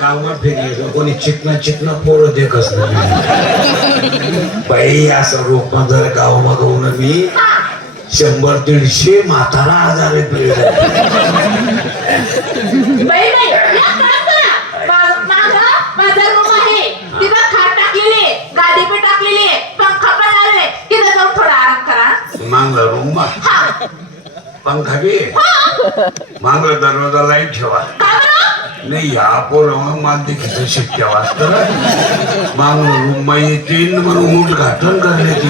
गावात फिरले कोणी चिकना पोरं देखच नाही बाई. असं रोपा जर गावामध्ये मी 100-150 म्हातारा आजारी पडले. माझा रूम आहे तिथं खाट टाकलेली, गादी पण टाकलेली, पंखा पण लावले, तिथं जाऊन थोडा आराम करा. मांगला रूम पंखा बी मांगला दरवाजा लाईट ठेवा. नाही या पोरं मान देखील शक्य वाटत मागून रूम येतील म्हणून उद्घाटन करण्याची.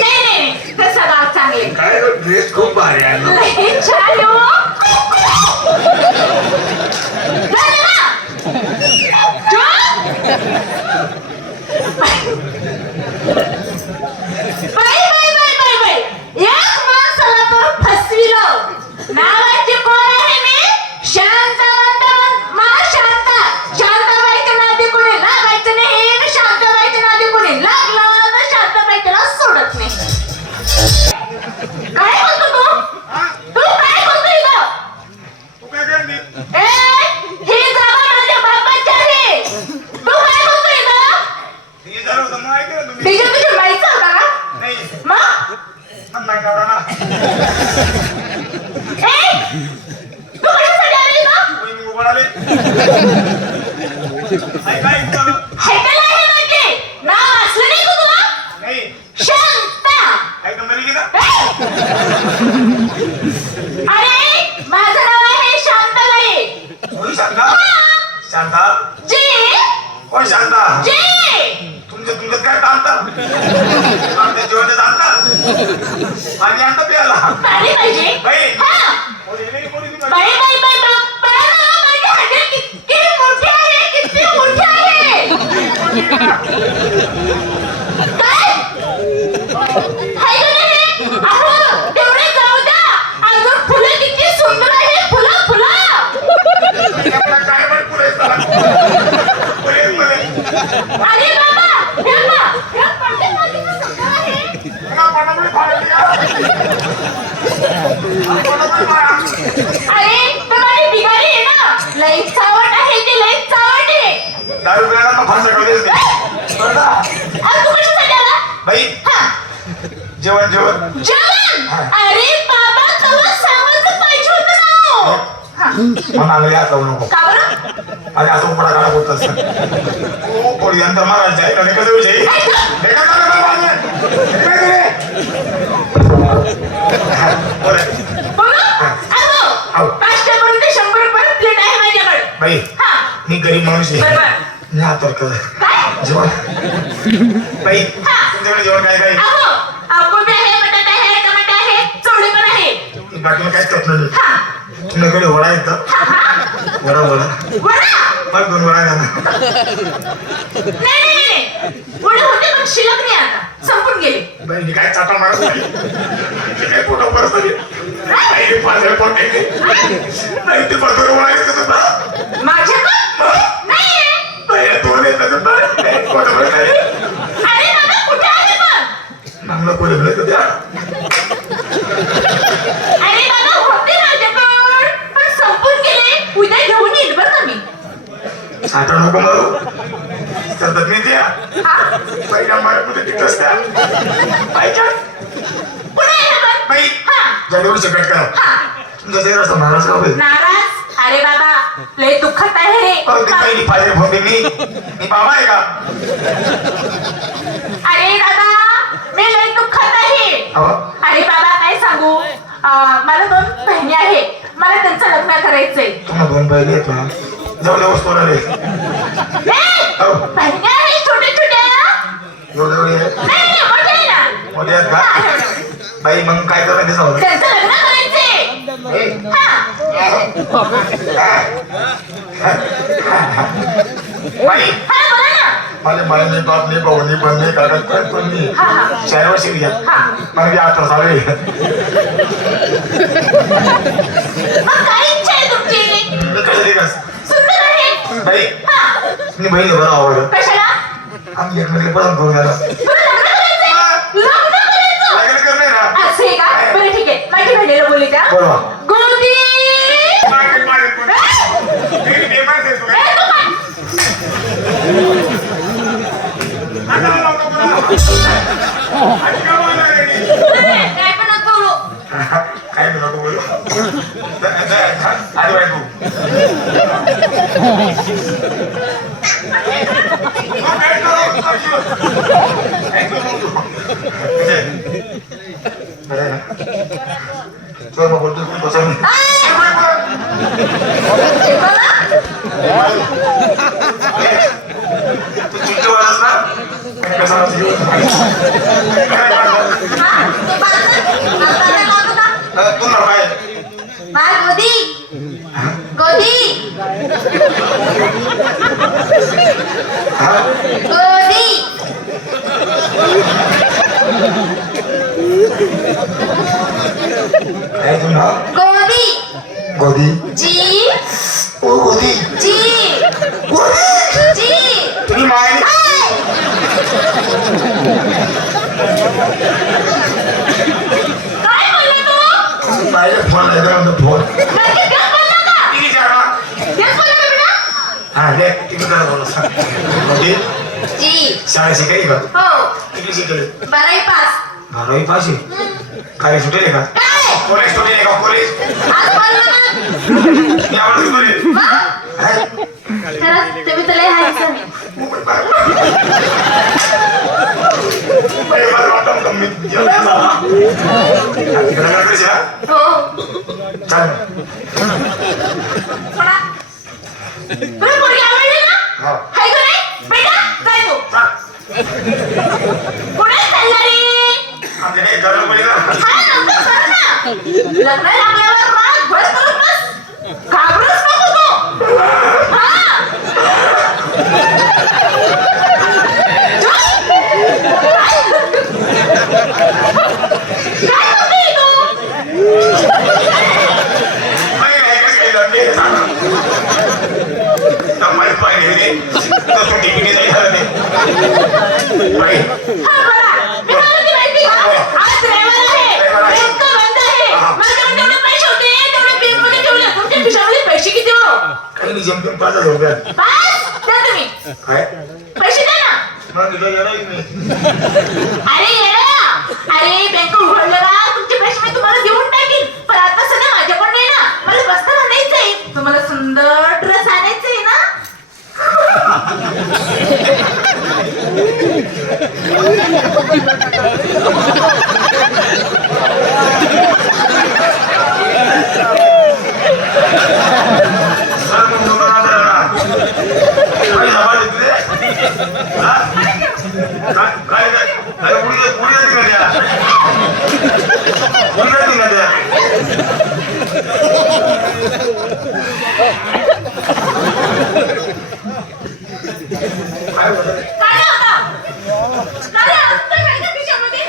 नाही तसं गाव चांगले. काय ड्रेस खूप भारी आहे ना. नावाची कोण आहे मी? शांतवंत. मला शांताबाईच्या नादी कोणी लागायचं नाही, शांताबाईच्या नादी कोणी लागलं तर शांताबाईला सोडत नाही. काय बोलतो तू काय बोलतो इथं? ही जागा माझ्या बापाची आहे. तू काय बोलतो इथं? तुझ्या माईचा होता का? मग तू कशासाठी आली नाव असलं नाही तुला? शांता. अरे माझं नाव आहे शांताबाई. शांता जी कोण शांता? जी तुमच्यात काय चालतं? आमच्या जीवनात चालतं आणि आता प्याला पाणी पाहिजे. बाई हा बाई माझी हॉटेल किती मोठी आहे, किती मोठी आहे. काय हाय का नाही? अहो तेवढे जाऊ द्या. अजून फुलं किती सुंदर आहे. फुलं काय पण पुरेसा अरे बाबा हे पडते माझी सुंदर आहे. अरे तुम्हाला बिगारी आहे ना. लई चावट आहे ती, लई चावट आहे. दारू पिण्याला फासा करू दे. तू कशासाठी आला? बाई हा जेवण जेवण. अरे बाबा तुला सांगायचं पाहिजे होतं ना. म्हणून आम्ही यात जाऊ नको. का बरं? आणि असं उपडा काढा होत असत तू थोडी यंत्र मारायचं आहे आणि कसं विषयी बाई मी गरीब माणूस आहे हातर कर जेवण. बाई तुमच्याकडे जेवण काय काय? बाकी काहीच करत नाही. तुमच्याकडे वडा येतं वडा मग 2 वडा घाला. शिल्लक नाही आता, संपून गेले. बाई मी काय चाटा मारत नाही. काय फोटो परत नाही 5,000 पोट नाही ते पडतो वडा येत होता माझ्याकडं नाहीये. 2 येतात फोटो परत नाही. अरे दादा कुठे आहे मग? नामला पुढे भेटत द्या. अरे दादा होते माझ्याकडे पण संपून गेले. उद्या घेऊन येईल बरं का मी. आता नको मारू सतत मी द्या पहिल्या मार्गमध्ये तिथंच द्या. पुढे आहे बघ. बाई जागेवर सकट करा. तुमचा चेहरा असं नाराज का होईल? नाराज? अरे बाबा लय दुःखत आहे. पहिली पाहिजे फोन मी बाबा आहे का? अरे दादा मी लय दुःखत आहे. अरे बाबा काय सांगू, मला 2 बहिणी आहे. मला त्यांचं लग्न करायचंय. तुम्हाला 2 बहिणी आहेत ना? जवळ वस्तू आले बहिणी आहे छोट्या छोट्या. जवळ नाही मोठे आहे ना. मोठे आहेत का? बाई मग काय करायचं सांगू? त्यांचं लग्न करायचंय. बाई बोला ना. माझ्या माईने बापने भाऊनी बनले कागद काय बनली 4 वर्षी घ्या मग 8 वर्ष मग काय इच्छा आहे तुमची? सुंदर आहे. बाई मी बहिणी बरं आवडलं. कशाला? आम्ही एकमेकाला पसंत करून गेला. तुला लग्न करायचंय? लग्न करायचं? लग्न करणे ना. असं आहे का? बरं ठीक आहे. माझ्या बहिणीला बोलली का? बोलवा. गोदी. चल मग बोलतो बसून तू चिंटू वाजस ना कसा पुन्हा काय गोदी गोदी गोदी काय तुला गोदी गोदी जी ओ गोदी जी गोदी जी तुझी माय काय बोलला तू बाहेर फोन आहे का फोन नक्की तेच बोलला का किती जागा तेच बोलला का बेटा हा रे किती जरा बोला सांग गोदी जी शाळा शिकाय का हो किती शिकले 12वी पास 12वी पास काय सुटेल का काय कॉलेज सुटेल का कॉलेज आज बोलला ना यावर सुटेल खरंच तुम्ही तर लय हायचं हो कोणा तुला पोरगी आवडली ना हा. हाय का नाही बेटा काय तू पुढे चालणारी हा नंतर कर ना लग्न लागल्यावर रातभर करत बस घाबरूच नको तू हा काय करते तू हा बरा मी मला ती माहिती आज रविवार आहे बँक बंद आहे माझ्याकडे तेवढे पैसे होते तेवढे बँक मध्ये ठेवले तुमच्या खिशामध्ये पैसे किती हो पाच द्या तुम्ही पैसे द्या ना अरे येडा अरे बँक उघडलं ना तुमचे पैसे मी तुम्हाला देऊन टाकीन पण आता सध्या माझ्याकडे नाही ना मला बसता म्हणायचंय तुम्हाला सुंदर ड्रेस आणायचंय ना काय होता अरे आता काय त्या खिशामध्ये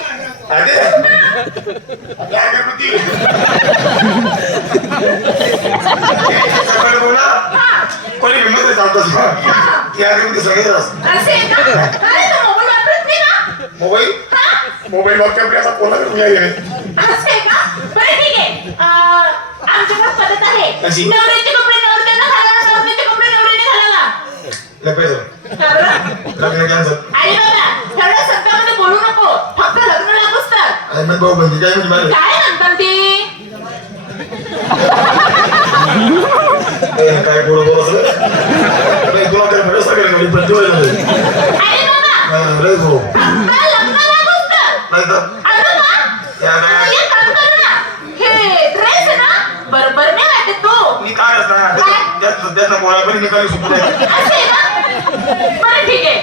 असे आहे का अरे तो मोबाईल वापरत नाही ना मोबाईल हा मोबाईल वापर असा कोणा असं आहे का बरं ठीक आहे आमच्याकडे पद्धत आहे कशी? नवऱ्याचे कपडे नवऱ्याला घालायला नवऱ्याचे कपडे नवऱ्याने घालायला का बरं लग्न कॅन्सल अरे बाबा थोड्या शब्दामध्ये बोलू नको फक्त लग्न लागूच तर मग भाऊ बहिणी काय म्हणजे काय म्हणतात ते काय बोल बोल तुला काय व्यवस्था केली पण अरे बाबा भाऊ फक्त लग्न लागूच तर नाही तर अरे बा मग एक काम कर ना हे ड्रेस आहे ना बरोबर नाही वाटत तो मी काय असणार त्यात बोला पण निकाली सुटू असे आहे का बरं ठीक आहे